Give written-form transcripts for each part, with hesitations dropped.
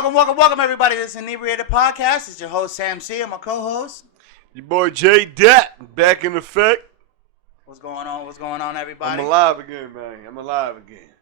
Welcome, everybody. This is Inebriated Podcast. It's your host, Sam C. I'm my co-host. Your boy, JDot, back in effect. What's going on, everybody? I'm alive again, man.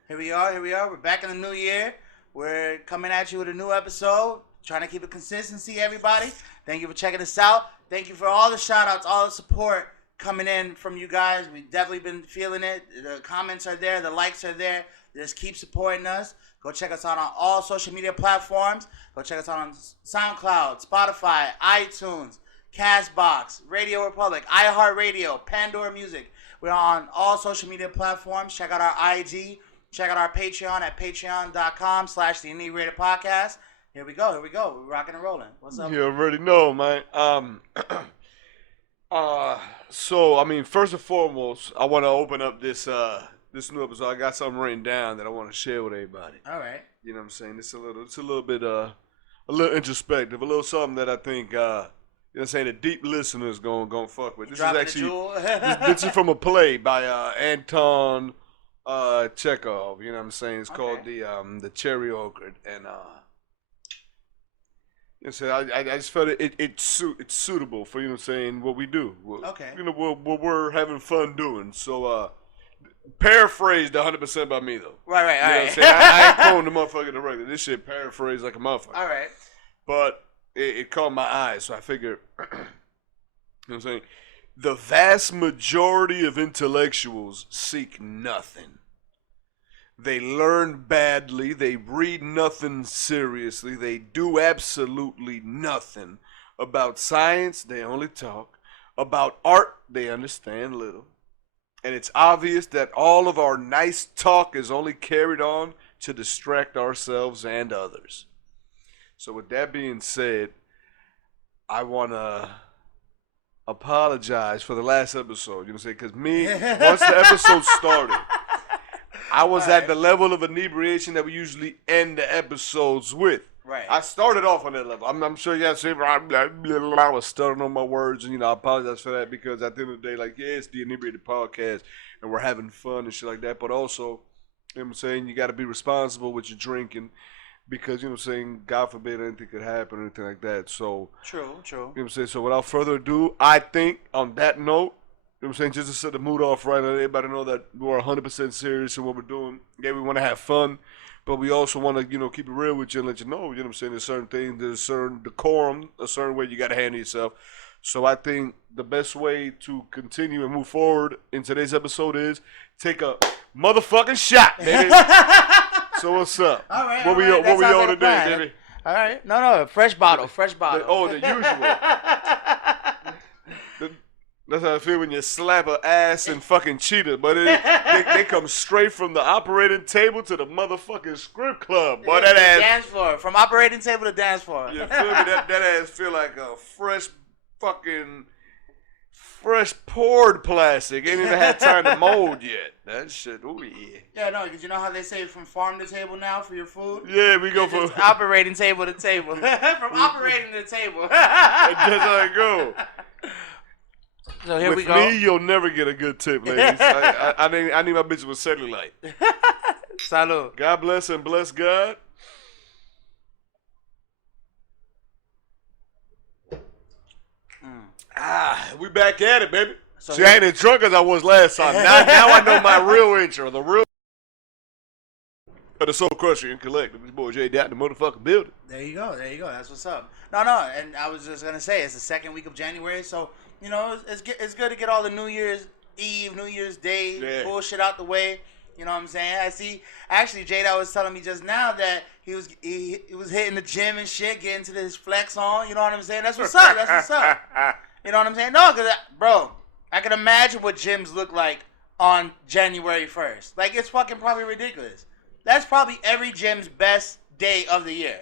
Here we are. We're back in the new year. We're coming at you with a new episode. Trying to keep it consistency, everybody. Thank you for checking us out. Thank you for all the shout-outs, all the support coming in from you guys. We've definitely been feeling it. The comments are there. The likes are there. Just keep supporting us. Go check us out on all social media platforms. Go check us out on SoundCloud, Spotify, iTunes, CASTBOX, Radio Republic, iHeartRadio, Pandora Music. We're on all social media platforms. Check out our IG. Check out our Patreon at patreon.com/The Inebriated Podcast. Here we go. We're rocking and rolling. What's up? You already know, man. First and foremost, I want to open up this new episode. I got something written down that I want to share with everybody. All right. You know what I'm saying? It's a little bit a little introspective, a little something that I think you know what I'm saying, the deep listeners gonna fuck with. This is actually this is from a play by Anton Chekhov. You know what I'm saying? It's called the Cherry Orchard, and I just felt it's suitable for, you know what I'm saying, what we do. Okay. You know, what we're having fun doing. So paraphrased 100% by me though. Right. You know what I'm saying? I ain't calling the motherfucker directly. This shit paraphrased like a motherfucker. All right. But it caught my eye, so I figured, you know what I'm saying? The vast majority of intellectuals seek nothing. They learn badly. They read nothing seriously. They do absolutely nothing. About science, they only talk. About art, they understand little. And it's obvious that all of our nice talk is only carried on to distract ourselves and others. So with that being said, I want to apologize for the last episode. You know what I'm saying? Because once the episode started, I was at the level of inebriation that we usually end the episodes with. Right. I started off on that level. I'm sure you guys say I was stuttering on my words, and I apologize for that, because at the end of the day, it's the Inebriated Podcast, and we're having fun and shit like that. But also, you know what I'm saying, you got to be responsible with your drinking, because, you know what I'm saying, God forbid anything could happen or anything like that. So True. You know what I'm saying? So without further ado, I think on that note, you know what I'm saying, just to set the mood off right, and everybody know that we're 100% serious in what we're doing. Yeah, we want to have fun, but we also want to, keep it real with you and let you know, you know what I'm saying, there's certain things, there's a certain decorum, a certain way you got to handle yourself. So I think the best way to continue and move forward in today's episode is take a motherfucking shot, baby. So what's up? All right. What we on today, baby? All right. No, fresh bottle. The usual. That's how I feel when you slap an ass and fucking cheetah, but they come straight from the operating table to the motherfucking strip club. Boy, that ass. Dance floor. From operating table to dance floor. You feel me? That ass feel like a fresh poured plastic. Ain't even had time to mold yet. That shit, ooh yeah. Yeah, no, because you know how they say from farm to table now for your food? Yeah, we go from operating table to table. From operating to table. That's how it go. So here we go. With me, you'll never get a good tip, ladies. I need my bitch with cellulite. Salud. God bless and bless God. We back at it, baby. So I ain't as drunk as I was last time. Now I know my real intro, the real of the Soul Crusher and Collective. This boy JDot in the motherfucking building. There you go. That's what's up. No, and I was just gonna say it's the second week of January, so it's good to get all the New Year's Eve, New Year's Day bullshit out the way. You know what I'm saying? I see. Actually, JDot was telling me just now that he was hitting the gym and shit, getting to his flex on. You know what I'm saying? That's what's up. You know what I'm saying? No, bro, I can imagine what gyms look like on January 1st. Like, it's fucking probably ridiculous. That's probably every gym's best day of the year.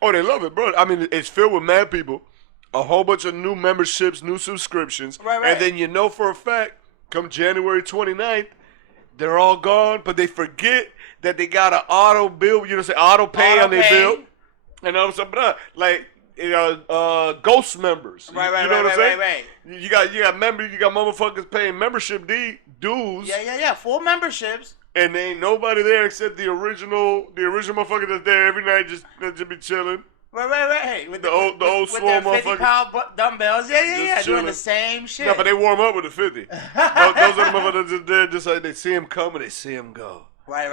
Oh, they love it, bro. I mean, it's filled with mad people, a whole bunch of new memberships, new subscriptions. Right. And then for a fact, come January 29th, they're all gone, but they forget that they got an auto bill, auto pay on their bill. And all of a sudden, like, ghost members. Right. You know what I'm saying? Right. You got members, you got motherfuckers paying membership dues. Yeah. Full memberships and there ain't nobody there except the original motherfucker that's there every night just be chilling. Right. Hey, with the old with swole their motherfucker. 50-pound dumbbells. Yeah. Just Doing chilling. the same shit. No, but they warm up with the 50. those are the motherfuckers just there, just like they see him coming, they see him go. Right.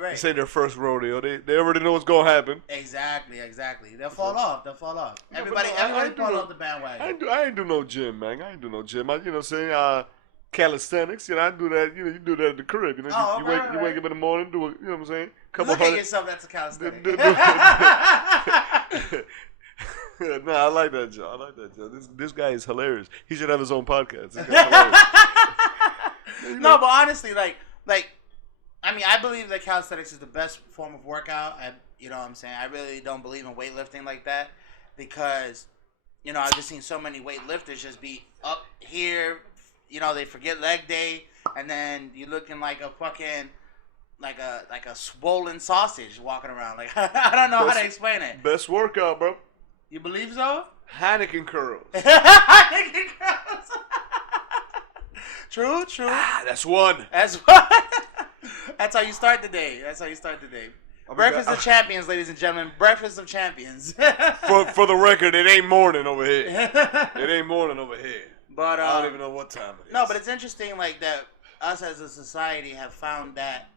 This ain't their first rodeo. They already know what's gonna happen. Exactly. They'll fall off. Everybody fall off the bandwagon. I ain't do no gym, man. I ain't do no gym. You know what I'm saying? Calisthenics, I do that. You do that at the crib. You wake up in the morning, do you know what I'm saying? Look at yourself. That's a calisthenic. No, I like that, Joe. This guy is hilarious. He should have his own podcast. This guy's hilarious. No, but honestly, like, I mean, I believe that calisthenics is the best form of workout. You know what I'm saying? I really don't believe in weightlifting like that because, I've just seen so many weightlifters just be up here. They forget leg day, and then you're looking like a fucking, like a swollen sausage walking around. Like, I don't know how to explain it. Best workout, bro. You believe so? Heineken curls. Heineken curls. True. That's one. That's how you start the day. Breakfast of champions, ladies and gentlemen. Breakfast of champions. For the record, it ain't morning over here. But I don't even know what time it is. No, but it's interesting, like, that us as a society have found that,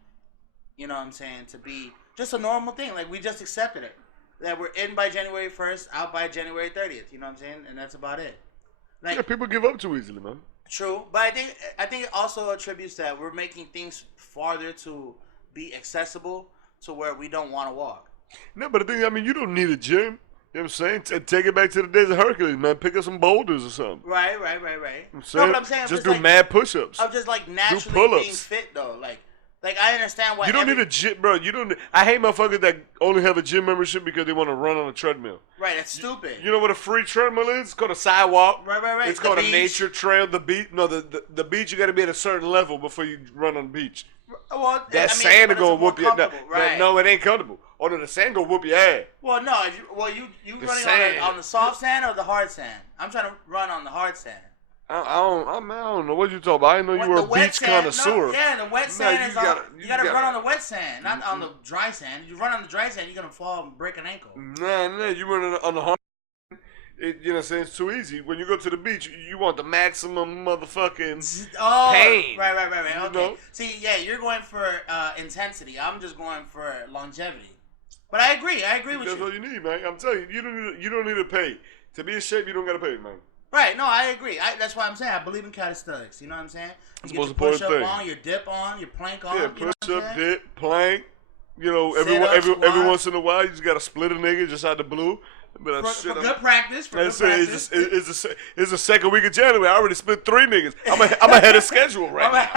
you know what I'm saying, to be just a normal thing. Like, we just accepted it. That we're in by January 1st, out by January 30th. You know what I'm saying? And that's about it. Like, yeah, people give up too easily, man. True, but I think it also attributes that we're making things farther to be accessible to where we don't want to walk. No, but the thing, I mean, you don't need a gym. You know what I'm saying? Take it back to the days of Hercules, man. Pick up some boulders or something. Right. I'm saying, No, but I'm saying just do mad push-ups. I'm just like naturally being fit though. Like I understand why you don't need a gym, bro. I hate motherfuckers that only have a gym membership because they want to run on a treadmill. Right, that's stupid. You know what a free treadmill is? It's called a sidewalk. Right. It's called a nature trail. The beach. No, the beach. You got to be at a certain level before you run on the beach. Well, that sand is gonna whoop you. Right. No, it ain't comfortable. Or the sand gonna whoop your ass. Well, no. You running on the soft sand or the hard sand? I'm trying to run on the hard sand. I don't know what you talking about. I didn't know you were a beach connoisseur. The wet sand you gotta run on the wet sand, not on the dry sand. You run on the dry sand, you're gonna fall and break an ankle. Nah, you run on the hard. You know what I'm saying? It's too easy. When you go to the beach, you want the maximum motherfucking pain. Right. Okay. See, yeah, you're going for intensity. I'm just going for longevity. But I agree with you. That's all you need, man. I'm telling you, you don't need to pay. To be in shape, you don't gotta pay, man. Right, no, I agree. That's why I'm saying I believe in calisthenics. You know what I'm saying? You get your push-up on, your dip on, your plank on. Yeah, push-up, dip, plank. You know, every once in a while, you just gotta split a nigga just out the blue. But for good practice. It's the second week of January. I already split 3 niggas. I'm ahead of schedule right now.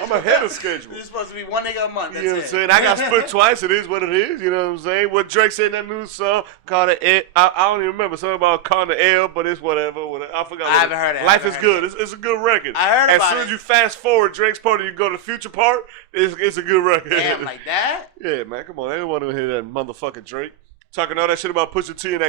I'm ahead of schedule. You're supposed to be one nigga a month. That's you know what I'm saying? I got split twice. It is what it is. You know what I'm saying? What Drake said in that new song called it. I don't even remember something about calling the L, but it's whatever. I forgot. I haven't heard it. Life is good. It's a good record. I heard about it. As soon as you fast forward Drake's part and you go to the future part, it's a good record. Damn, like that? Yeah, man. Come on. I didn't want to hear that motherfucking Drake. Talking all that shit about Pusha T in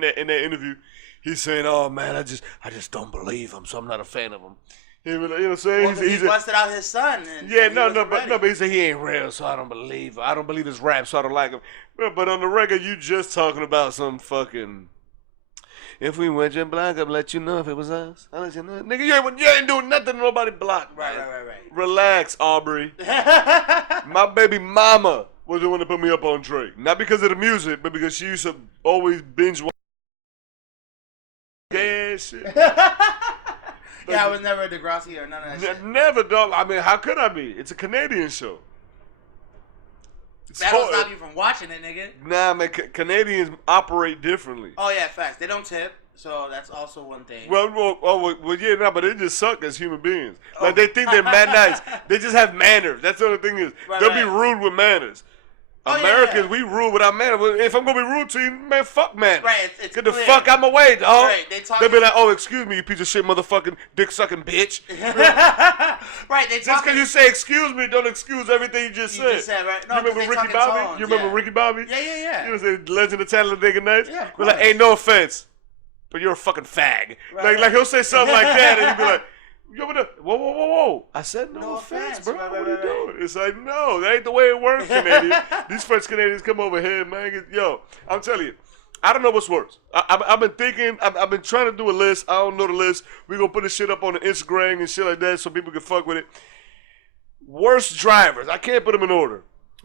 that interview, he's saying, "Oh man, I just don't believe him, so I'm not a fan of him." You know what I'm saying? Well, he busted out his son. But he said he ain't real, so I don't believe. I don't believe his rap, so I don't like him. But on the record, you just talking about some fucking. If we went your block, I'd let you know if it was us. I'll let you know, nigga. You ain't doing nothing. Nobody blocked. Right. Relax, Aubrey. My baby mama was the one that put me up on Drake. Not because of the music, but because she used to always binge watch gay ass shit. Yeah, I was never a Degrassi or none of that shit. Never, dog. I mean, how could I be? It's a Canadian show. That don't stop you from watching it, nigga. Nah, man, Canadians operate differently. Oh, yeah, facts. They don't tip, so that's also one thing. Yeah, but they just suck as human beings. Like, they think they're mad nice. They just have manners. That's the only thing is. They'll be rude with manners. Americans, we rude without manners. If I'm going to be rude to you, man, fuck manners. Right, it's Get the fuck out my way, dog. Right, They'll be like, oh, excuse me, you piece of shit motherfucking dick-sucking bitch. Right, they just because you say excuse me, don't excuse everything you just said. You just said, right? No, you remember Ricky Bobby? Tones, you remember Ricky Bobby? Yeah. You know what I'm saying? Legend of Talladega Nights? Yeah, of course. Like, ain't no offense, but you're a fucking fag. Right. Like he'll say something like that, and you'll be You over there? Whoa. I said no offense, bro. Right, what are you doing? It's like, no, that ain't the way it works, Canadian. These French Canadians come over here, man. Yo, I'm telling you, I don't know what's worse. I've been thinking, I've been trying to do a list. I don't know the list. We're going to put this shit up on the Instagram and shit like that so people can fuck with it. Worst drivers. I can't put them in order.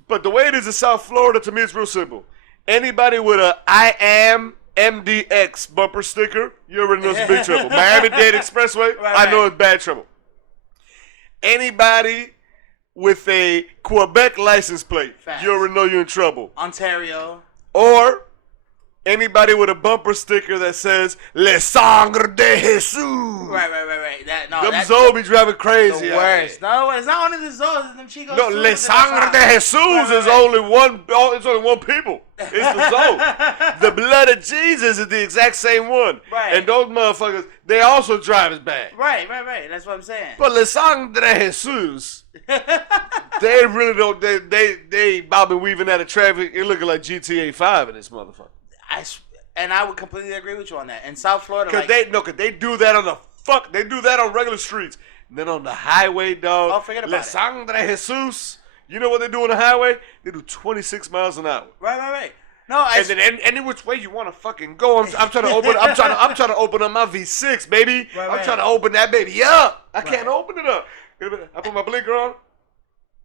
But the way it is in South Florida, to me, it's real simple. Anybody with a I am MDX bumper sticker, you already know it's big trouble. Miami-Dade Expressway, I know it's bad trouble. Anybody with a Quebec license plate, you already know you're in trouble. Ontario. Or anybody with a bumper sticker that says Le Sangre de Jesus. Right. Them Zoe be driving crazy. The worst. No, it's not only the Zoes, it's them Chicos. No, Le Sangre de Jesus is only one. It's only one people. It's the Zoe. The blood of Jesus is the exact same one. Right. And those motherfuckers, they also drive as bad. Right. That's what I'm saying. But Le Sangre de Jesus, they really don't. They bobbing weaving out of traffic. It looking like GTA 5 in this motherfucker. And I would completely agree with you on that. In South Florida, Cause they do that on they do that on regular streets. And then on the highway, dog. Oh, forget about it. Le Sangre de Jesus. You know what they do on the highway? They do 26 miles an hour. Right. No, and then any which way you want to fucking go. I'm trying to open. I'm trying to open up my V6, baby. I'm trying to open that baby up. I can't open it up. I put my blinker on.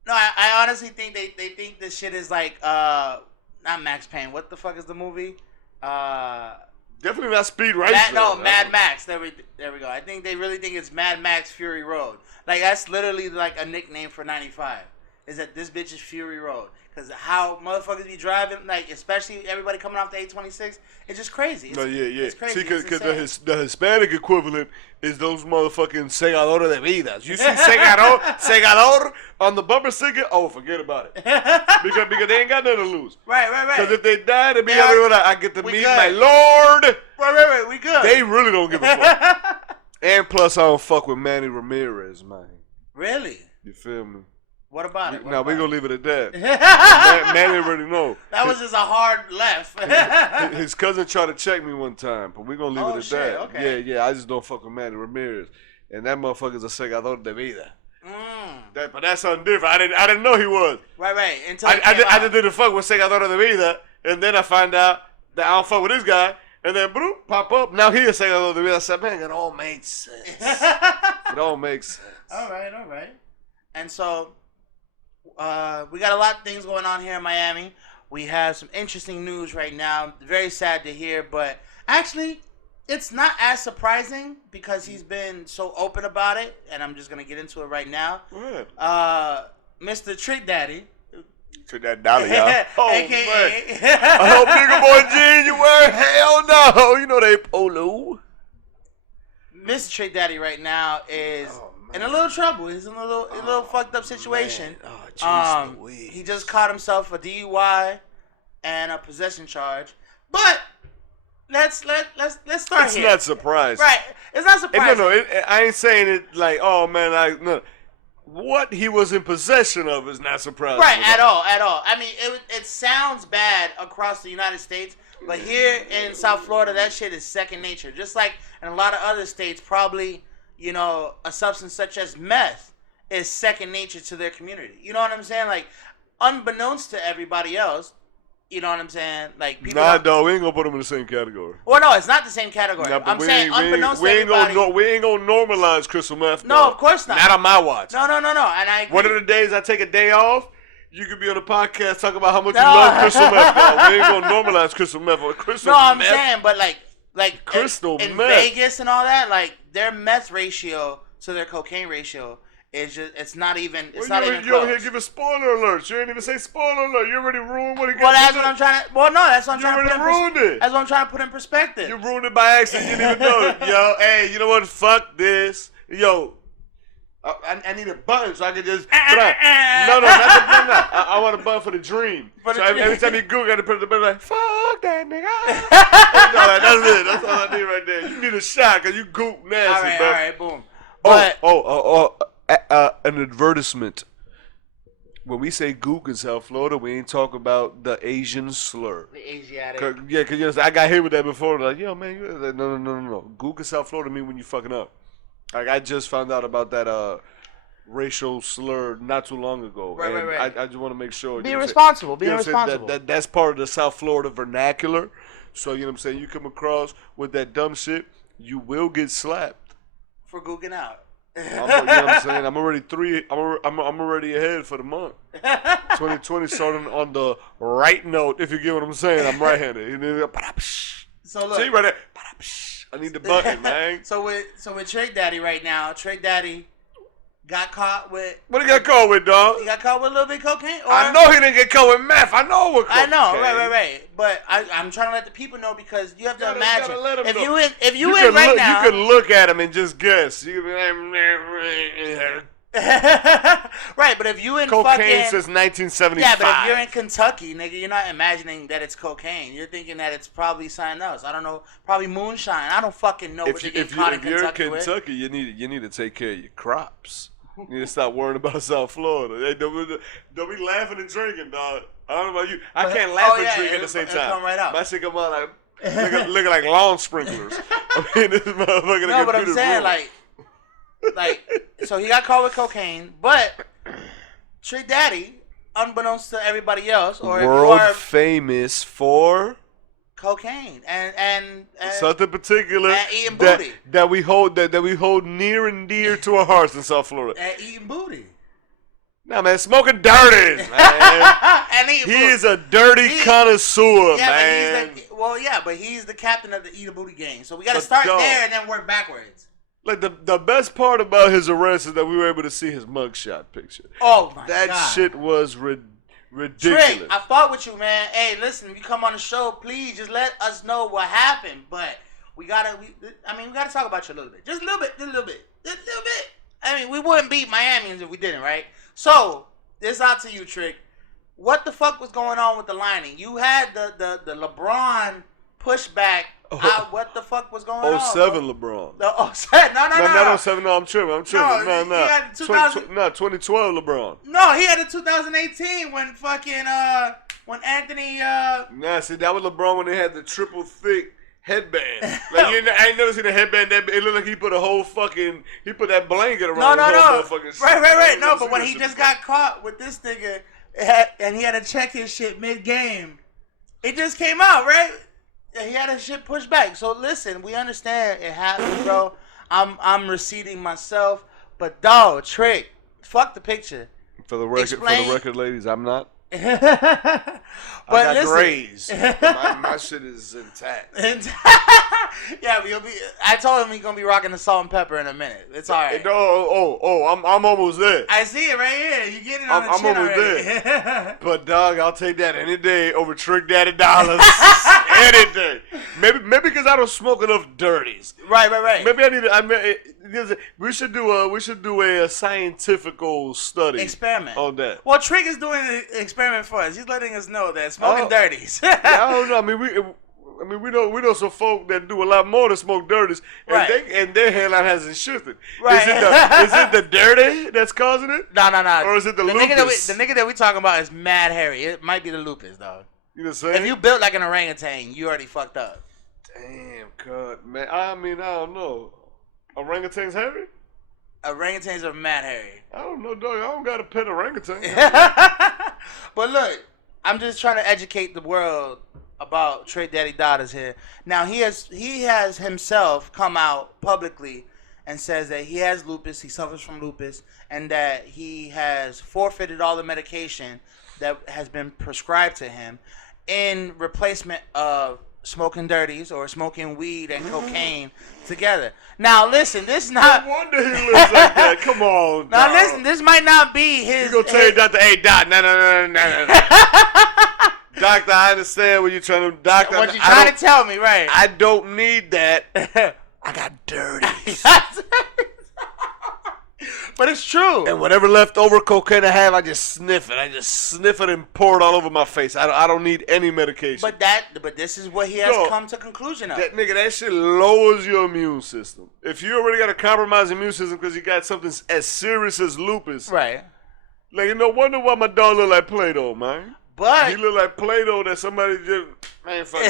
No, I honestly think they think this shit is like not Max Payne. What the fuck is the movie? Definitely not Speed Racer. Mad Max. There we go. I think they really think it's Mad Max Fury Road. Like that's literally like a nickname for 95. Is that this bitch is Fury Road? Because how motherfuckers be driving, like especially everybody coming off the 826, it's just crazy. Yeah. It's crazy. See, because the Hispanic equivalent is those motherfucking segadores de vidas. You see segador on the bumper sticker? Oh, forget about it. because they ain't got nothing to lose. Right. Because if they die, they be everyone. I get to meet my Lord. Right. We good. They really don't give a fuck. And plus, I don't fuck with Manny Ramirez, man. Really? You feel me? What about it? We're going to leave it at that. Manny already know. That was just a hard left. His cousin tried to check me one time, but we're going to leave it at that. Okay. Yeah, I just don't fuck with Manny Ramirez. And that motherfucker's a segador de vida. But that's something different. I didn't know he was. Right. Until I just didn't fuck with segador de vida, and then I find out that I don't fuck with this guy, and then bloop, pop up. Now he a segador de vida. I said, man, it all makes sense. It all makes sense. All right. And so... we got a lot of things going on here in Miami. We have some interesting news right now. Very sad to hear, but actually, it's not as surprising because he's been so open about it, and I'm just going to get into it right now. Mr. Trick Daddy. Trick that dollar, y'all. Oh, AKA. I hope Nigga Boy January. Hell no. You know they polo. Mr. Trick Daddy right now is... in a little trouble. He's in a little fucked up situation. He just caught himself a DUI and a possession charge. But let's start here. It's not surprising. Right. It's not surprising. I ain't saying it like, oh man, no. What he was in possession of is not surprising. Right, at all. I mean, it sounds bad across the United States, but here in South Florida, that shit is second nature. Just like in a lot of other states, probably, you know, a substance such as meth is second nature to their community. You know what I'm saying? Like, unbeknownst to everybody else, you know what I'm saying? Like, people dog, we ain't gonna put them in the same category. Well, no, it's not the same category. I'm saying unbeknownst to everybody. We ain't gonna normalize crystal meth. No, of course not. Not on my watch. No. And I agree. One of the days I take a day off, you could be on the podcast talking about how much you love crystal meth, dog. We ain't gonna normalize crystal meth. I'm saying, but like crystal in meth. Vegas and all that, like their meth ratio to their cocaine ratio is just it's not even you close. over here giving spoiler alerts. You ain't even say spoiler alert. You already ruined what it got. Well, that's what I'm trying to. Well, no, that's what I'm trying to put ruined it. That's what I'm trying to put in perspective. You ruined it by accident. You didn't even know it. Yo, hey, you know what? Fuck this. Yo, I need a button so I can just. No, not the button. I want a button for the dream. So every time you Google, I got to put the button like, fuck that nigga. That's it. That's all I need right there. You need a shot because you goop nasty, bro. All right, boom. An advertisement. When we say gook in South Florida, we ain't talking about the Asian slur. The Asiatic. Yeah, because I got hit with that before. Like, yo, man, no. Gook in South Florida mean when you fucking up. Like, I just found out about that racial slur not too long ago. Right. I just want to make sure. Be responsible. That's part of the South Florida vernacular. So, you know what I'm saying? You come across with that dumb shit, you will get slapped. For googling out. You know what I'm saying? I'm already ahead for the month. 2020 starting on the right note, if you get what I'm saying. I'm right-handed. So look. See right there. I need the button, man. So with Trick Daddy right now, Trick Daddy got caught with. What he got caught with, dog? He got caught with a little bit of cocaine. Or, I know he didn't get caught with meth. I know what cocaine. I know, right. But I'm trying to let the people know because you have to imagine if you in right now, you can look at him and just guess. You can be like, right, but if you in cocaine fucking since 1975. Yeah, but if you're in Kentucky, nigga, you're not imagining that it's cocaine. You're thinking that it's probably something else. I don't know, probably moonshine. I don't fucking know what you're getting caught in Kentucky with. If you're in Kentucky, you need to take care of your crops. You need to stop worrying about South Florida. Hey, don't be laughing and drinking, dog. I don't know about you. I can't laugh and drink at the same time. Come right out. My shit come out like looking like lawn sprinklers. I mean, this motherfucker. No, but I'm saying like, so he got caught with cocaine, but Trick Daddy, unbeknownst to everybody else, or world famous for cocaine and something particular and eating booty that we hold near and dear to our hearts in South Florida. And eating booty. Nah, man, smoking dirties, man. And eating booty. He is a dirty connoisseur, man. But he's the captain of the Eat a Booty gang. So we got to start there and then work backwards. Like, the best part about his arrest is that we were able to see his mugshot picture. Oh, my God. That shit was ridiculous. Trick, I fought with you, man. Hey, listen, if you come on the show, please just let us know what happened. But we gotta talk about you a little bit. Just a little bit. I mean, we wouldn't beat Miamians if we didn't, right? So, this out to you, Trick. What the fuck was going on with the lining? You had the LeBron pushback. What the fuck was going on? 07 LeBron. No, not 07. No, I'm tripping. No. He had 2012 LeBron. No, he had a 2018 when fucking when Anthony. Nah, see, that was LeBron when they had the triple thick headband. Like, I ain't never seen a headband that it looked like he put that blanket around. No. Motherfucking Right. No, but when he just got caught with this nigga and he had to check his shit mid game, it just came out, right? He had his shit pushed back. So listen, we understand it happened, bro. I'm receding myself, but dog, Trick, fuck the picture. For the record, ladies, I'm not. But I got listen. grays. My shit is intact. Yeah, I told him he's gonna be rocking the salt and pepper in a minute. It's all right. I'm almost there. I see it right here. You getting it on the chin almost already. there. But dog, I'll take that any day over Trick Daddy dollars. Any day. Maybe because I don't smoke enough dirties. Right. Maybe we should do a scientifical study Experiment on that. Well, Trick is doing an experiment for us. He's letting us know that smoking dirties. Yeah, I don't know. I mean, we know some folk that do a lot more than smoke dirties, and right. and their hairline hasn't shifted. Right. Is it the dirty that's causing it? No. Or is it the lupus? The nigga that we talking about is mad hairy. It might be the lupus, dog. You know what I'm saying? If you built like an orangutan, you already fucked up. Damn, cut, man. I mean, I don't know. Orangutans hairy? Orangutans are mad hairy. I don't know, dog. I don't got a pet orangutan. But look, I'm just trying to educate the world about Trick Daddy Daughters here. Now he has himself come out publicly and says that he has lupus, he suffers from lupus, and that he has forfeited all the medication that has been prescribed to him in replacement of smoking dirties or smoking weed and cocaine together. Now listen, this is not. No wonder he lives like that. Come on. Now dog. listen, this might not be his. You gonna tell your doctor, hey, doc, no. Doctor, I understand what you're trying to. Doctor, what you trying to tell me, right? I don't need that. I got dirties. But it's true. And whatever leftover cocaine I have, I just sniff it. And pour it all over my face. I don't need any medication. But this is what he has come to conclusion of. That shit lowers your immune system. If you already got a compromised immune system because you got something as serious as lupus, right? Like, no wonder why my dog look like Play-Doh, man. But he look like Play-Doh that somebody just man fuck.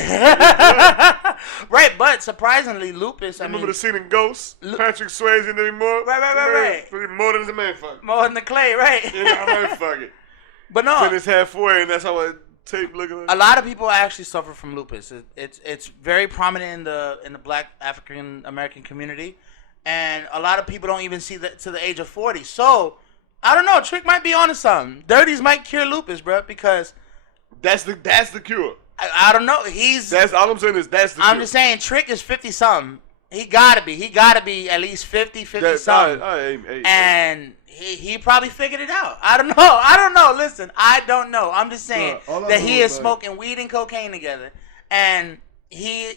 Right, but surprisingly, lupus. Remember the scene in Ghost? Patrick Swayze anymore. Right. More than the man fuck. More than the clay, right? Yeah, man fuck it. But no, finish halfway, and that's how I tape looking like. A lot of people actually suffer from lupus. It's very prominent in the Black African American community, and a lot of people don't even see that to the age of 40. So I don't know. Trick might be onto something. Dirties might cure lupus, bro, because that's the cure. I don't know. That's all I'm saying is that's the cure. I'm just saying Trick is 50 something. He gotta be at least 50 something. And he probably figured it out. I don't know. Listen, I don't know. I'm just saying that he is smoking weed and cocaine together, and he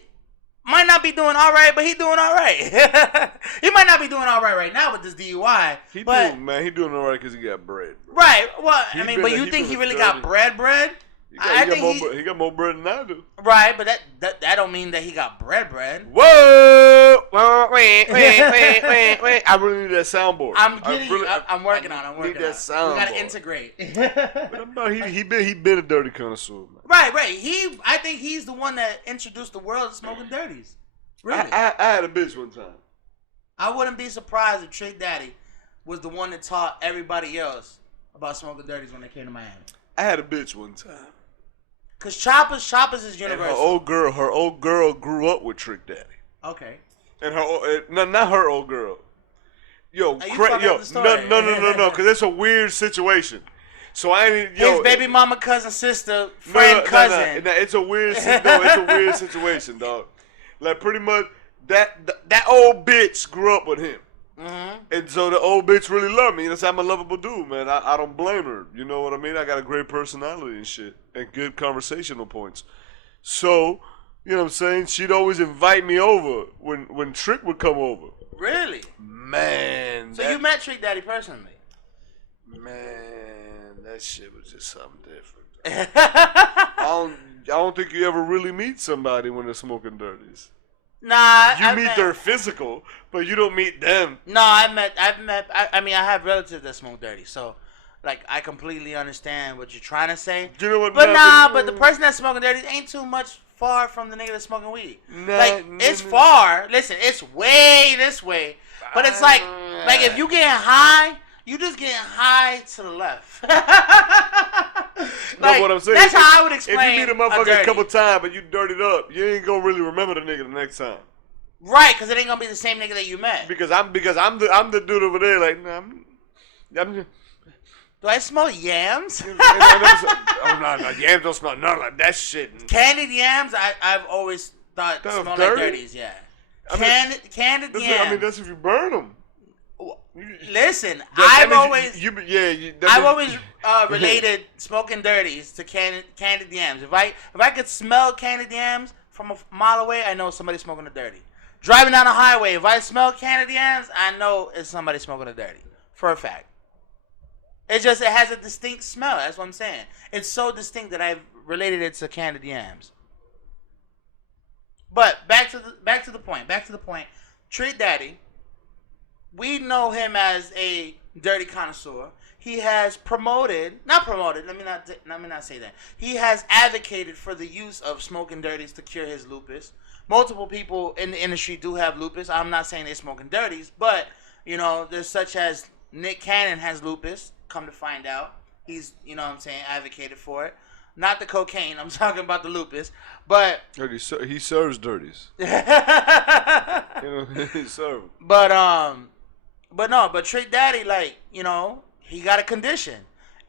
might not be doing all right, but he doing all right. He might not be doing all right now with this DUI. He doing all right because he got bread. Bro. Right. Well, but you think he really got bread? He got more bread than I do. Right, but that don't mean that he got bread. Whoa! Wait. I really need that soundboard. I'm working on it. Need that soundboard. We gotta integrate. He been a dirty connoisseur. Man. Right. I think he's the one that introduced the world to smoking dirties. Really. I had a bitch one time. I wouldn't be surprised if Trick Daddy was the one that taught everybody else about smoking dirties when they came to Miami. I had a bitch one time. Cause Choppers is universal. And her old girl grew up with Trick Daddy. Okay. And not her old girl. No, because it's a weird situation. So I ain't his baby mama, cousin, sister, friend, cousin. No, it's a weird situation, dog. Like pretty much that old bitch grew up with him. Mm-hmm. And so the old bitch really loved me. I'm a lovable dude, man. I don't blame her. You know what I mean? I got a great personality and shit. And good conversational points. So, you know what I'm saying? She'd always invite me over when Trick would come over. Really? Man. So you met Trick Daddy personally? Man, that shit was just something different. I don't think you ever really meet somebody when they're smoking dirties. Nah, you meet their physical, but you don't meet them. No, I have relatives that smoke dirty, so like I completely understand what you're trying to say. You know what? But the person that's smoking dirty ain't too much far from the nigga that's smoking weed. It's far. Listen, it's way this way, but it's like if you getting high, you just getting high to the left. What I'm saying. That's how I would explain. If you meet a motherfucker a couple times, but you dirtied up, you ain't gonna really remember the nigga the next time. Right, because it ain't gonna be the same nigga that you met. Because I'm the dude over there. Like, I'm do I smell yams? No, yams don't smell nothing like that shit. Candied yams, I've always thought smell like dirties. Yeah. Candied yams. That's if you burn them. Listen, I've always related smoking dirties to candied yams. If I could smell candied yams from a mile away, I know somebody's smoking a dirty. Driving down the highway, if I smell candied yams, I know it's somebody smoking a dirty for a fact. It has a distinct smell. That's what I'm saying. It's so distinct that I've related it to candied yams. But back to the point. Trick Daddy. We know him as a dirty connoisseur. He has not promoted. Let me not say that. He has advocated for the use of smoking dirties to cure his lupus. Multiple people in the industry do have lupus. I'm not saying they're smoking dirties, but there's such as Nick Cannon has lupus. Come to find out, he's advocated for it. Not the cocaine. I'm talking about the lupus. But he serves dirties. He serves. But Trick Daddy, he got a condition,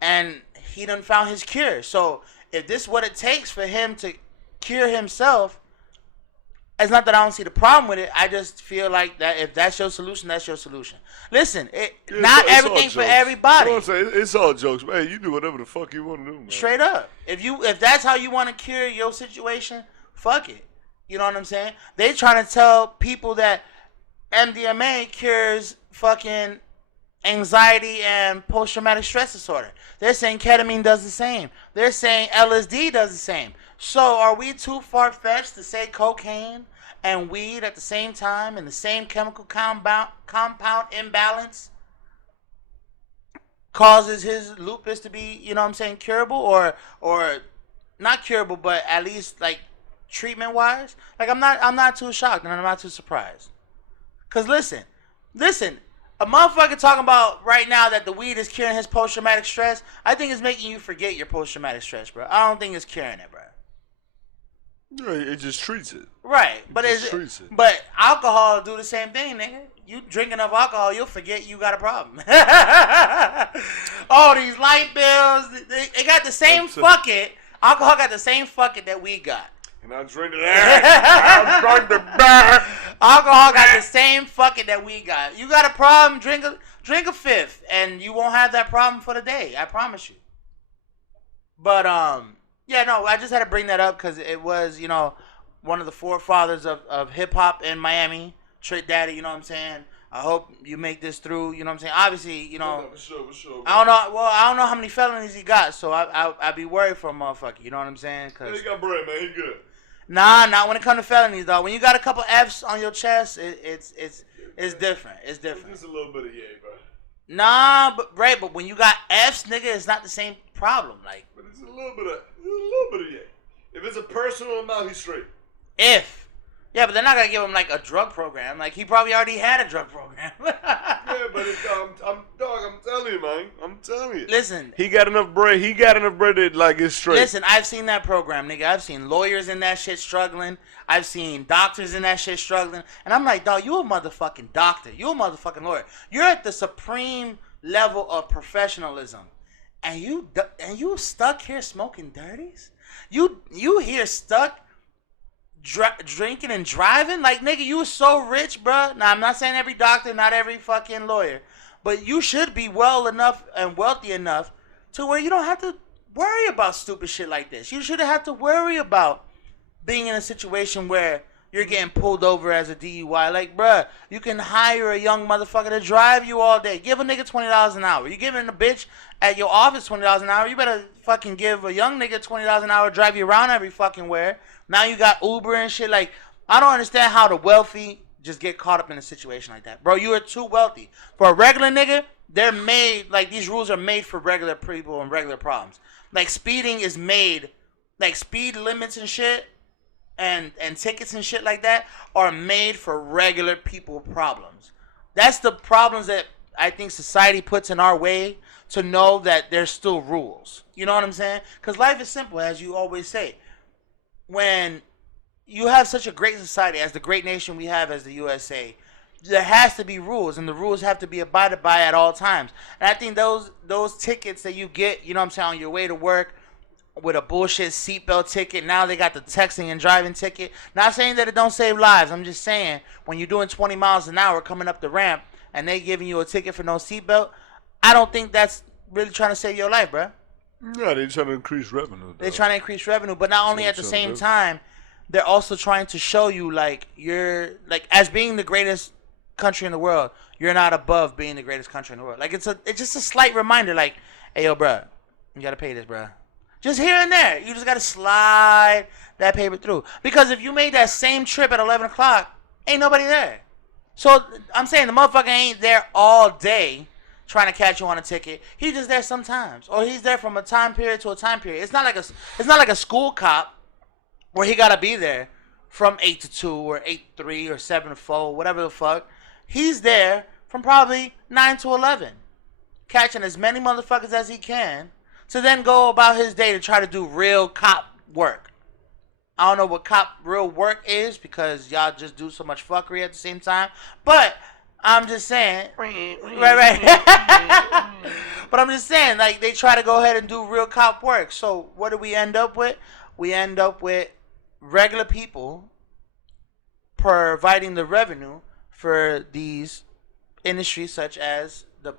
and he done found his cure. So if this is what it takes for him to cure himself, it's not that I don't see the problem with it. I just feel like that if that's your solution, that's your solution. Listen, not everything for everybody. You know what I'm saying? It's all jokes, man. You do whatever the fuck you want to do, man. Straight up. If that's how you want to cure your situation, fuck it. You know what I'm saying? They trying to tell people that MDMA cures fucking anxiety and post-traumatic stress disorder. They're saying ketamine does the same. They're saying LSD does the same. So are we too far-fetched to say cocaine and weed at the same time in the same chemical compound imbalance causes his lupus to be, you know what I'm saying, curable or not curable, but at least like treatment wise. Like I'm not too shocked and I'm not too surprised. Cause listen, a motherfucker talking about right now that the weed is curing his post traumatic stress. I think it's making you forget your post traumatic stress, bro. I don't think it's curing it, bro. It just treats it. Right, but but alcohol do the same thing, nigga. You drink enough alcohol, you'll forget you got a problem. All these light bills, they got the same fucking alcohol. Got the same fucking that we got. And I drink it. I drink the back. Alcohol got the same fucking that we got. You got a problem? Drink a fifth, and you won't have that problem for the day. I promise you. But yeah, no, I just had to bring that up because it was, you know, one of the forefathers of hip hop in Miami, Trick Daddy. You know what I'm saying? I hope you make this through. You know what I'm saying? Obviously, you know. For sure. I don't know. Well, I don't know how many felonies he got, so I'd be worried for a motherfucker. You know what I'm saying? He got bread, man. He good. Nah, not when it comes to felonies, though. When you got a couple F's on your chest, it's different. It's different. Just a little bit of yay, bro. Nah, but when you got F's, nigga, it's not the same problem. Like, but it's a little bit of yay. If it's a personal amount, he's straight. Yeah, but they're not gonna give him like a drug program. Like he probably already had a drug program. Yeah, but I'm telling you, man. I'm telling you. Listen, he got enough bread. To like it's straight. Listen, I've seen that program, nigga. I've seen lawyers in that shit struggling. I've seen doctors in that shit struggling. And I'm like, dog, you a motherfucking doctor. You a motherfucking lawyer. You're at the supreme level of professionalism, and you stuck here smoking dirties. You here stuck. Drinking and driving? Like, nigga, you was so rich, bruh. Now, I'm not saying every doctor, not every fucking lawyer, but you should be well enough and wealthy enough to where you don't have to worry about stupid shit like this. You shouldn't have to worry about being in a situation where you're getting pulled over as a DUI. Like, bruh, you can hire a young motherfucker to drive you all day. Give a nigga $20 an hour. You giving a bitch at your office $20 an hour, you better fucking give a young nigga $20 an hour, drive you around every fucking where. Now you got Uber and shit. Like, I don't understand how the wealthy just get caught up in a situation like that. Bro, you are too wealthy. For a regular nigga, they're made, like, these rules are made for regular people and regular problems. Like, speeding is made, like, speed limits and shit and tickets and shit like that are made for regular people problems. That's the problems that I think society puts in our way to know that there's still rules. You know what I'm saying? Because life is simple, as you always say. When you have such a great society, as the great nation we have as the USA, there has to be rules, and the rules have to be abided by at all times. And I think those tickets that you get, you know what I'm saying, on your way to work with a bullshit seatbelt ticket, now they got the texting and driving ticket. Not saying that it don't save lives. I'm just saying when you're doing 20 miles an hour coming up the ramp and they giving you a ticket for no seatbelt, I don't think that's really trying to save your life, bruh. Yeah, they're trying to increase revenue. They're trying to increase revenue, but not only at the same time, they're also trying to show you, like, you're, like, as being the greatest country in the world, you're not above being the greatest country in the world. Like, it's just a slight reminder, like, hey, yo, bruh, you got to pay this, bruh. Just here and there. You just got to slide that paper through. Because if you made that same trip at 11 o'clock, ain't nobody there. So, I'm saying the motherfucker ain't there all day trying to catch you on a ticket. He's just there sometimes, or he's there from a time period to a time period. It's not like a school cop where he gotta be there from 8 to 2 or 8 to 3 or 7 to 4, whatever the fuck. He's there from probably 9 to 11, catching as many motherfuckers as he can to then go about his day to try to do real cop work. I don't know what cop real work is because y'all just do so much fuckery at the same time, but I'm just saying, right. But I'm just saying, like, they try to go ahead and do real cop work. So what do we end up with? We end up with regular people providing the revenue for these industries such as the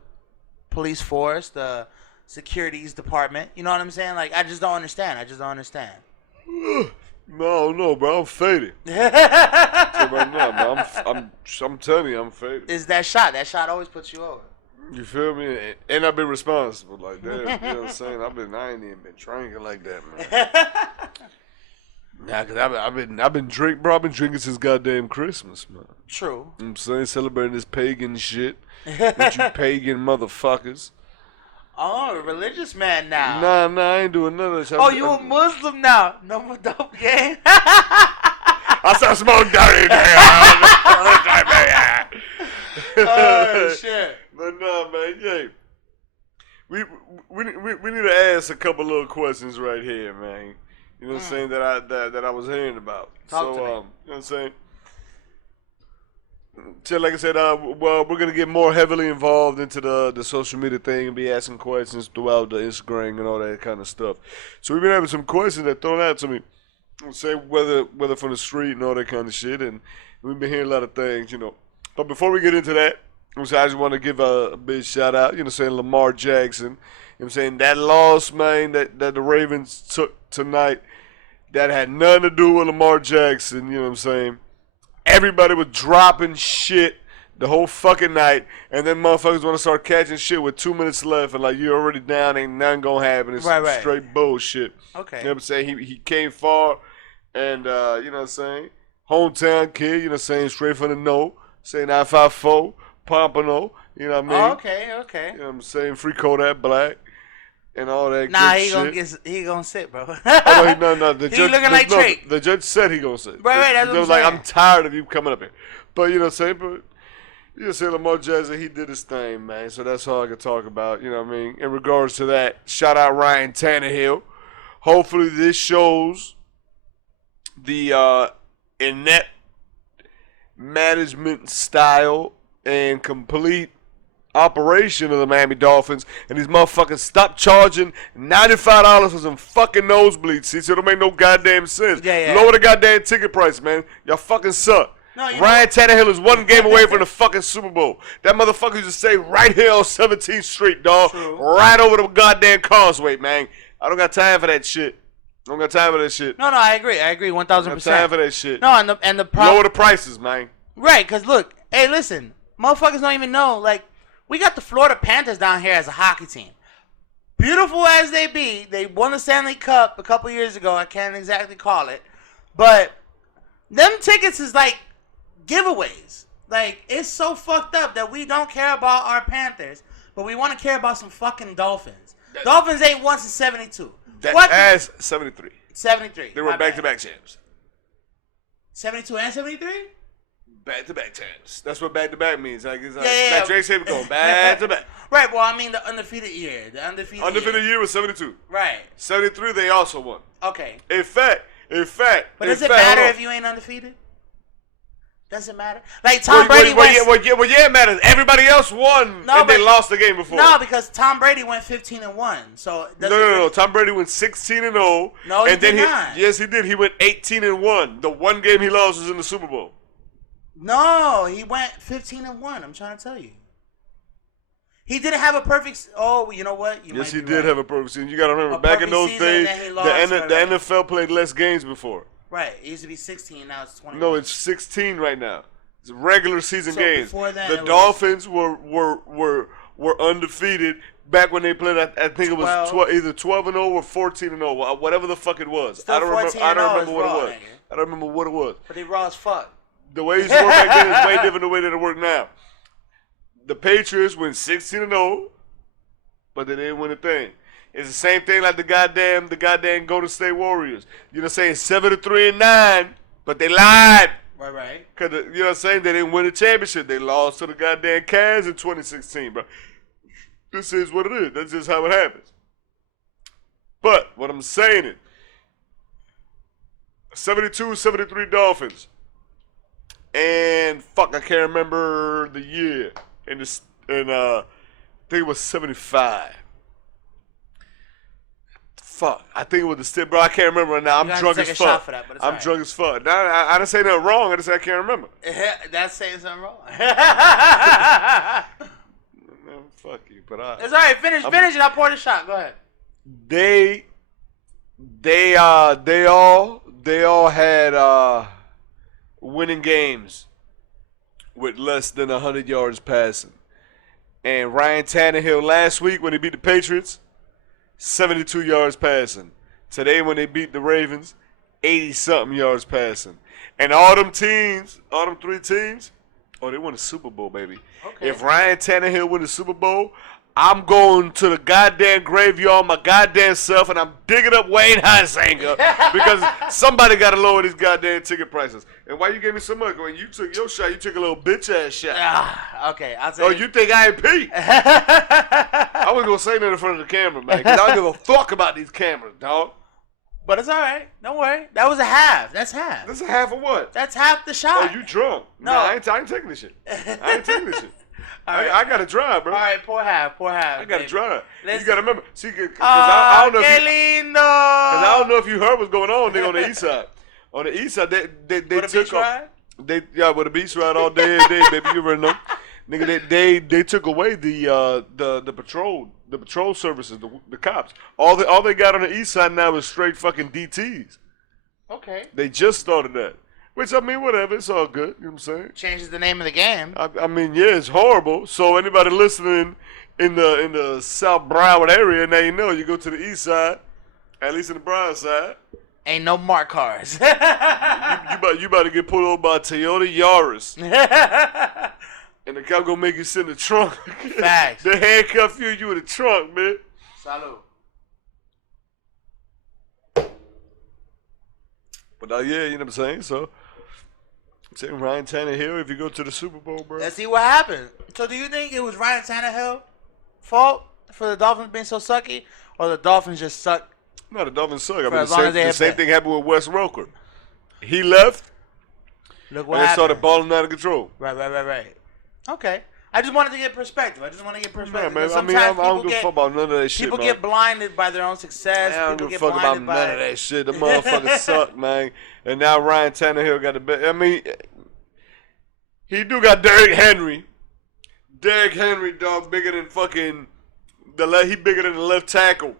police force, the securities department. You know what I'm saying? Like, I just don't understand. No, bro, I'm faded. So right now, man, I'm telling you, I'm faded. Is that shot? That shot always puts you over. You feel me? And I've been responsible like that. You know what I'm saying? I ain't even been drinking like that, man. Nah, cause I've been drinking, bro. I've been drinking since goddamn Christmas, man. True. You know what I'm saying, celebrating this pagan shit with you pagan motherfuckers. Oh, a religious man now. Nah, I ain't doing none of this. Oh, you a Muslim now? No more dope game. I saw smoke dirty. Oh shit! But nah, man, yeah. We need to ask a couple little questions right here, man. You know what I'm saying, that I was hearing about. Talk to me. You know what I'm saying? So like I said, well, we're gonna get more heavily involved into the social media thing and be asking questions throughout the Instagram and all that kind of stuff. So we've been having some questions that thrown out to me. Say whether from the street and all that kind of shit, and we've been hearing a lot of things, you know. But before we get into that, I just want to give a big shout out, you know what I'm saying, Lamar Jackson. You know what I'm saying, that loss, man, that the Ravens took tonight, that had nothing to do with Lamar Jackson, you know what I'm saying. Everybody was dropping shit the whole fucking night, and then motherfuckers want to start catching shit with 2 minutes left, and like, you're already down, ain't nothing gonna happen. It's right. straight bullshit. Okay. You know what I'm saying? He came far, and, you know what I'm saying, hometown kid, you know what I'm saying, straight from the no, saying I-54, Pompano, you know what I mean? Oh, okay. You know what I'm saying? Free Kodak Black and all that Nah, good shit. he gonna sit, bro. No. The He judge, looking like Drake. The judge said he gonna sit. Right, that's what I'm saying. I'm tired of you coming up here. But, you know what I'm saying? But, you know, say Lamar Jackson, he did his thing, man. So that's all I can talk about, you know what I mean? In regards to that, shout out Ryan Tannehill. Hopefully this shows the inept management style and complete operation of the Miami Dolphins, and these motherfuckers stop charging $95 for some fucking nosebleeds. See, so it don't make no goddamn sense. Yeah. Lower the goddamn ticket price, man. Y'all fucking suck. No, Ryan Tannehill is one game away from the fucking Super Bowl. That motherfucker used to stay right here on 17th Street, dog. True. Right over the goddamn causeway, man. I don't got time for that shit. No, I agree 1,000%. Time for that shit. No, and the problem. Lower the prices, man. Right, because look, hey, listen, motherfuckers don't even know, like, we got the Florida Panthers down here as a hockey team. Beautiful as they be, they won the Stanley Cup a couple years ago, I can't exactly call it, but them tickets is like giveaways. Like, it's so fucked up that we don't care about our Panthers, but we want to care about some fucking Dolphins. Dolphins ain't won since 72. That's 73. 73. They were back-to-back champs. 72 and 73? Back-to-back champs. That's what back-to-back means. Like, it's like, Yeah. like Drake said, we're going back-to-back. Right, well, I mean the undefeated year. Undefeated year was 72. Right. 73, they also won. Okay. In fact. But does it matter if you ain't undefeated? Does it matter? Like Tom Brady went. It matters. Everybody else won, and they lost the game before. No, because Tom Brady went 15-1. So no. Tom Brady went 16-0. No, he did not. Yes, he did. He went 18-1. The one game he lost was in the Super Bowl. No, he went 15-1. I'm trying to tell you. He didn't have a perfect. Oh, you know what? Yes, he did have a perfect season. You got to remember, back in those days, the NFL played less games before. Right. It used to be 16. Now it's 20. No, it's 16 right now. It's regular season games. Before that, the Dolphins were undefeated back when they played. I think it was either 12-0 or 14-0, whatever the fuck it was. Still I don't remember what it was. Nigga. I don't remember what it was. But they raw as fuck. The way it used to work back then is way different than the way that it work now. The Patriots went 16-0, but they didn't win a thing. It's the same thing like the goddamn Golden State Warriors. You know what I'm saying? 7-3-9, but they lied. Right. Cause you know what I'm saying? They didn't win the championship. They lost to the goddamn Cavs in 2016, bro. This is what it is. That's just how it happens. But what I'm saying is, 72-73 Dolphins. And fuck, I can't remember the year. I think it was 75. Fuck, I think it was the step, bro. I can't remember right now. I'm drunk as fuck. I'm drunk as fuck. Nah, I didn't say nothing wrong. I just said I can't remember. That's saying something wrong. Man, fuck you, but it's all right. Finish, and I'll pour the shot. Go ahead. They all had winning games with less than 100 yards passing. And Ryan Tannehill last week when he beat the Patriots, 72 yards passing. Today when they beat the Ravens, 80-something yards passing. And all them three teams, they won the Super Bowl, baby. Okay. If Ryan Tannehill win the Super Bowl, I'm going to the goddamn graveyard my goddamn self, and I'm digging up Wayne Huizenga because somebody got to lower these goddamn ticket prices. And why you gave me so much? When you took your shot, you took a little bitch ass shot. Okay, I'll say. Oh, you think I ain't Pete? I wasn't gonna say that in front of the camera, man, because I don't give a fuck about these cameras, dog. But it's all right. Don't worry. That was a half. That's half. This is half of what? That's half the shot. Oh, you drunk? No, I ain't taking this shit. I ain't taking this shit. I gotta drive, bro. All right, pour half. I gotta drive. Listen. You gotta remember. See, because I don't know if lindo. Cause I don't know if you heard what's going on, nigga, on the east side. On the east side, they With a took beach ride? with a beach ride all day, every day, baby. You already know. Nigga, they took away the patrol services, the cops. All they got on the east side now is straight fucking DTs. Okay. They just started that. Which, I mean, whatever, it's all good, you know what I'm saying? Changes the name of the game. I mean, yeah, it's horrible. So anybody listening in the South Broward area, now you know, you go to the east side, at least in the Broward side. Ain't no marked cars. you about to get pulled over by a Toyota Yaris. And the cop gonna make you sit in the trunk. Facts. They handcuff you in the trunk, man. Salud. But yeah, you know what I'm saying? So, I'm saying Ryan Tannehill, if you go to the Super Bowl, bro. Let's see what happened. So do you think it was Ryan Tannehill's fault for the Dolphins being so sucky? Or the Dolphins just suck? No, the Dolphins suck. I mean, the same thing happened with Wes Welker. He left. Look what and happened. They started balling out of control. Right. Okay. I just wanted to get perspective. Man, I mean, I don't give a fuck about none of that shit, People man. get blinded by their own success. I don't People give a get fuck about blinded none of that shit. The motherfuckers suck, man. And now Ryan Tannehill got the best. I mean, he do got Derrick Henry. Derrick Henry, dog, bigger than fucking he bigger than the left tackle.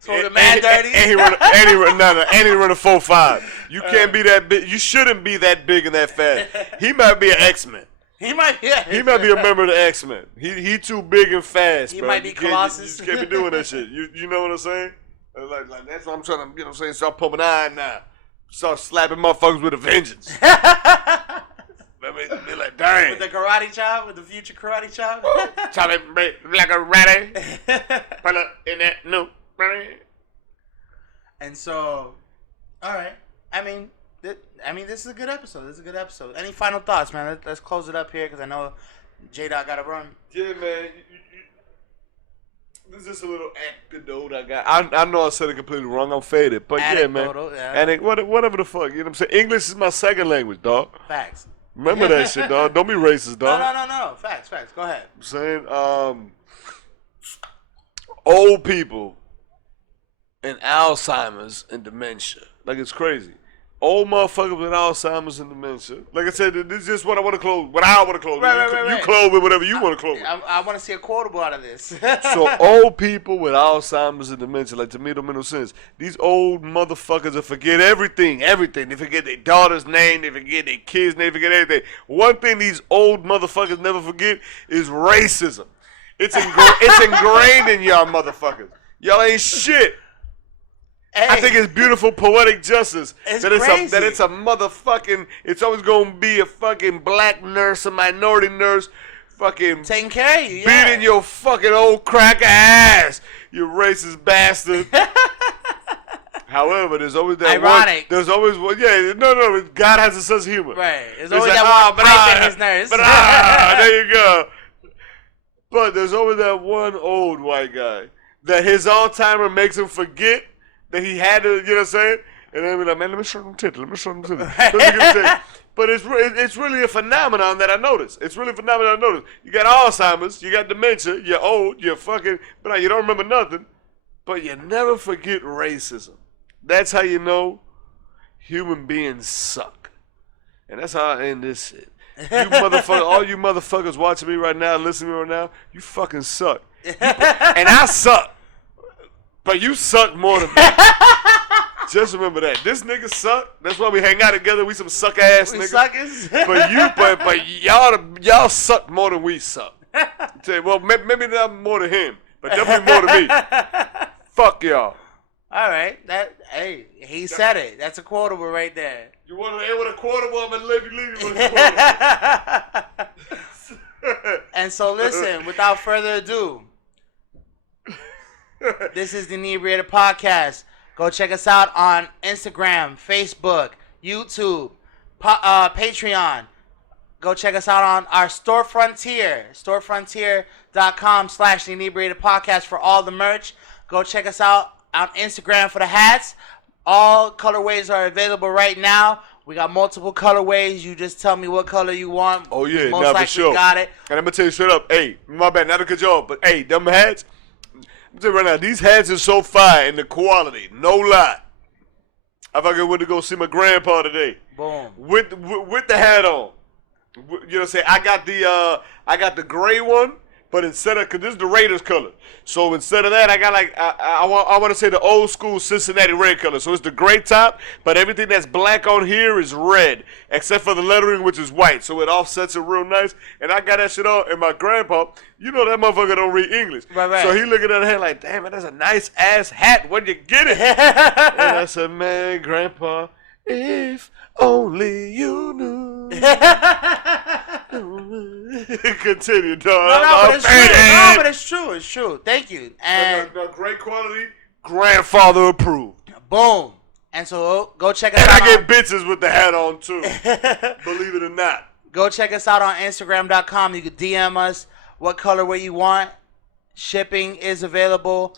So the man dirty. And he run a 4.5. You can't be that big. You shouldn't be that big and that fast. He might be an X-Men. He might be a member of the X-Men. He too big and fast, he bro. Might be Colossus. You just can't be doing that shit. You know what I'm saying? Like that's what I'm trying to, you know what I'm saying? Start pumping iron now. Start slapping motherfuckers with a vengeance. Let me be like, dang. With the karate chop, with the future karate chop. Chop it like a ratty. Put it in that no. And so, all right. I mean, this is a good episode. Any final thoughts, man? Let's close it up here because I know JDot got to run. Yeah, man. This is just a little anecdote I got. I know I said it completely wrong. I'm faded. But yeah, man. And whatever the fuck. You know what I'm saying? English is my second language, dog. Facts. Remember that shit, dog. Don't be racist, dog. No. Facts. Go ahead. I'm saying, old people and Alzheimer's and dementia. Like, it's crazy. Old motherfuckers with Alzheimer's and dementia. Like I said, this is just what I want to close. Right. You close with whatever you want to close with. I want to see a quotable out of this. So old people with Alzheimer's and dementia, like, to me, don't make no sense. These old motherfuckers will forget everything. They forget their daughter's name. They forget their kid's name. They forget everything. One thing these old motherfuckers never forget is racism. It's ingrained in y'all motherfuckers. Y'all ain't shit. Hey, I think it's beautiful poetic justice it's a motherfucking, it's always gonna be a fucking black nurse, a minority nurse, fucking taking care of you, yeah. Beating your fucking old cracker ass, you racist bastard. However, there's always that ironic. One. There's always one. Yeah, no. God has a sense of humor. Right. There's always that one pipe in his nurse. There you go. But there's always that one old white guy that his Alzheimer makes him forget that he had to, you know what I'm saying? And then be like, man, let me show them titty. But it's really a phenomenon that I noticed. You got Alzheimer's, you got dementia, you're old, you're fucking, but you don't remember nothing. But you never forget racism. That's how you know human beings suck. And that's how I end this shit. All you motherfuckers watching me right now, listening to me right now, you fucking suck. And I suck. But you suck more than me. Just remember that. This nigga suck. That's why we hang out together. We some suck ass niggas. Suckers. But y'all suck more than we suck. Well, maybe not more than him, but definitely more than me. Fuck y'all. All right. He said it. That's a quotable right there. You want to end with a quotable? I'm gonna leave you with a quotable. And so listen, without further ado, this is the Inebriated Podcast. Go check us out on Instagram, Facebook, YouTube, Patreon. Go check us out on our Store Frontier, storefrontier.com/the Inebriated Podcast for all the merch. Go check us out on Instagram for the hats. All colorways are available right now. We got multiple colorways. You just tell me what color you want. Oh, yeah, most now likely for sure. got it. And I'm going to tell you straight up, hey, my bad, not to cut you off, but hey, them hats, I'm telling you right now, these hats are so fire in the quality. No lie. I fucking went to go see my grandpa today. Boom. With the hat on. You know what I'm saying? I got the gray one, but instead of, because this is the Raiders color. So instead of that, I got like, I want to say the old school Cincinnati red color. So it's the gray top, but everything that's black on here is red, except for the lettering, which is white. So it offsets it real nice. And I got that shit on, and my grandpa, you know that motherfucker don't read English. Right. So he looking at the hat like, damn, man, that's a nice ass hat. Where'd you get it? And I said, man, grandpa, if only you knew. Continue, dog. No, but it's true. No, but it's true. It's true. Thank you. And great quality, grandfather approved. Boom. And so go check us And out. I get bitches with the hat on too. Believe it or not. Go check us out on Instagram.com. You can DM us what colorway you want. Shipping is available.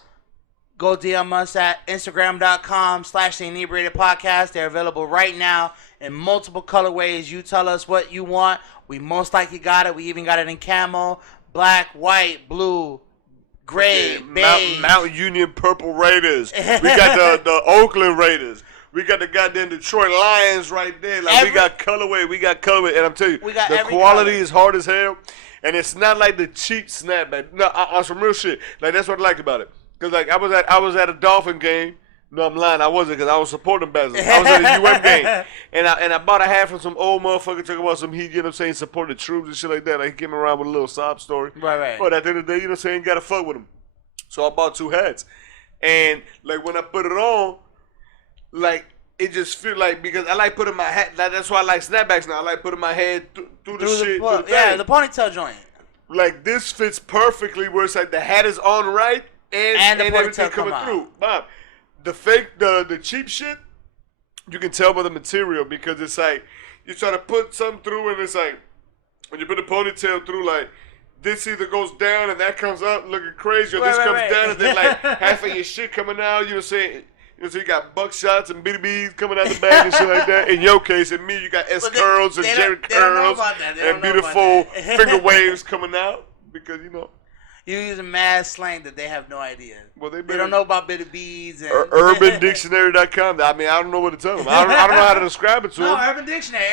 Go DM us at Instagram.com/the Inebriated Podcast. They're available right now in multiple colorways. You tell us what you want. We most likely got it. We even got it in camo, black, white, blue, gray, beige. Mount Union Purple Raiders. We got the Oakland Raiders. We got the goddamn Detroit Lions right there. Like we got colorway. And I'm telling you, the quality is hard as hell. And it's not like the cheap snapback. No, on some real shit. Like that's what I like about it. Cause like I was at a Dolphin game. No, I'm lying. I wasn't because I was supporting Basel. I was at a UM game, and I bought a hat from some old motherfucker talking about some heat. You know what I'm saying? Supporting the troops and shit like that. Like he came around with a little sob story. Right. But at the end of the day, you know what I'm saying? You gotta fuck with him. So I bought 2 hats, and like when I put it on, like it just feel like because I like putting my hat. That's why I like snapbacks now. I like putting my head through the shit. The ponytail joint. Like this fits perfectly where it's like the hat is on right. And everything coming through. Bob, the cheap shit, you can tell by the material because it's like you try to put something through and it's like when you put a ponytail through, like this either goes down and that comes up looking crazy, or this comes down and then like half of your shit coming out. You know what I'm saying? You know, so you got buckshots and BDBs coming out the bag and shit like that. In your case, in me, you got S curls and Jerry curls and beautiful finger waves coming out because you know. You using mad slang that they have no idea. Well, they don't know about bitty beads and UrbanDictionary.com. I mean, I don't know what to tell them. I don't know how to describe it to them. No, Urban Dictionary.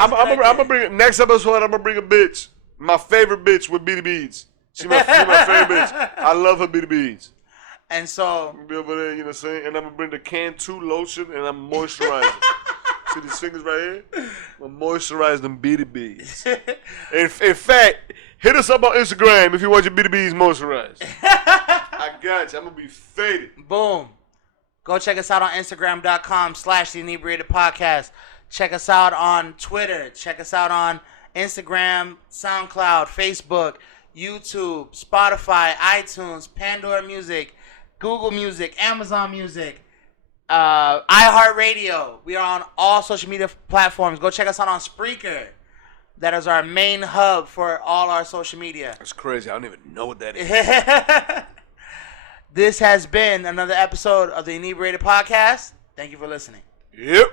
I'm gonna bring next episode. I'm gonna bring a bitch. My favorite bitch with bitty beads. She my favorite bitch. I love her bitty beads. And so I'm gonna be over there, you know what I'm saying? And I'm gonna bring the Can2 lotion and I'm moisturizing. See these fingers right here? I'm gonna moisturize them bitty beads. In fact, hit us up on Instagram if you want your bitty beads moisturized. I got you. I'm going to be faded. Boom. Go check us out on Instagram.com/the Inebriated Podcast. Check us out on Twitter. Check us out on Instagram, SoundCloud, Facebook, YouTube, Spotify, iTunes, Pandora Music, Google Music, Amazon Music, iHeartRadio. We are on all social media platforms. Go check us out on Spreaker. That is our main hub for all our social media. That's crazy. I don't even know what that is. This has been another episode of the Inebriated Podcast. Thank you for listening. Yep.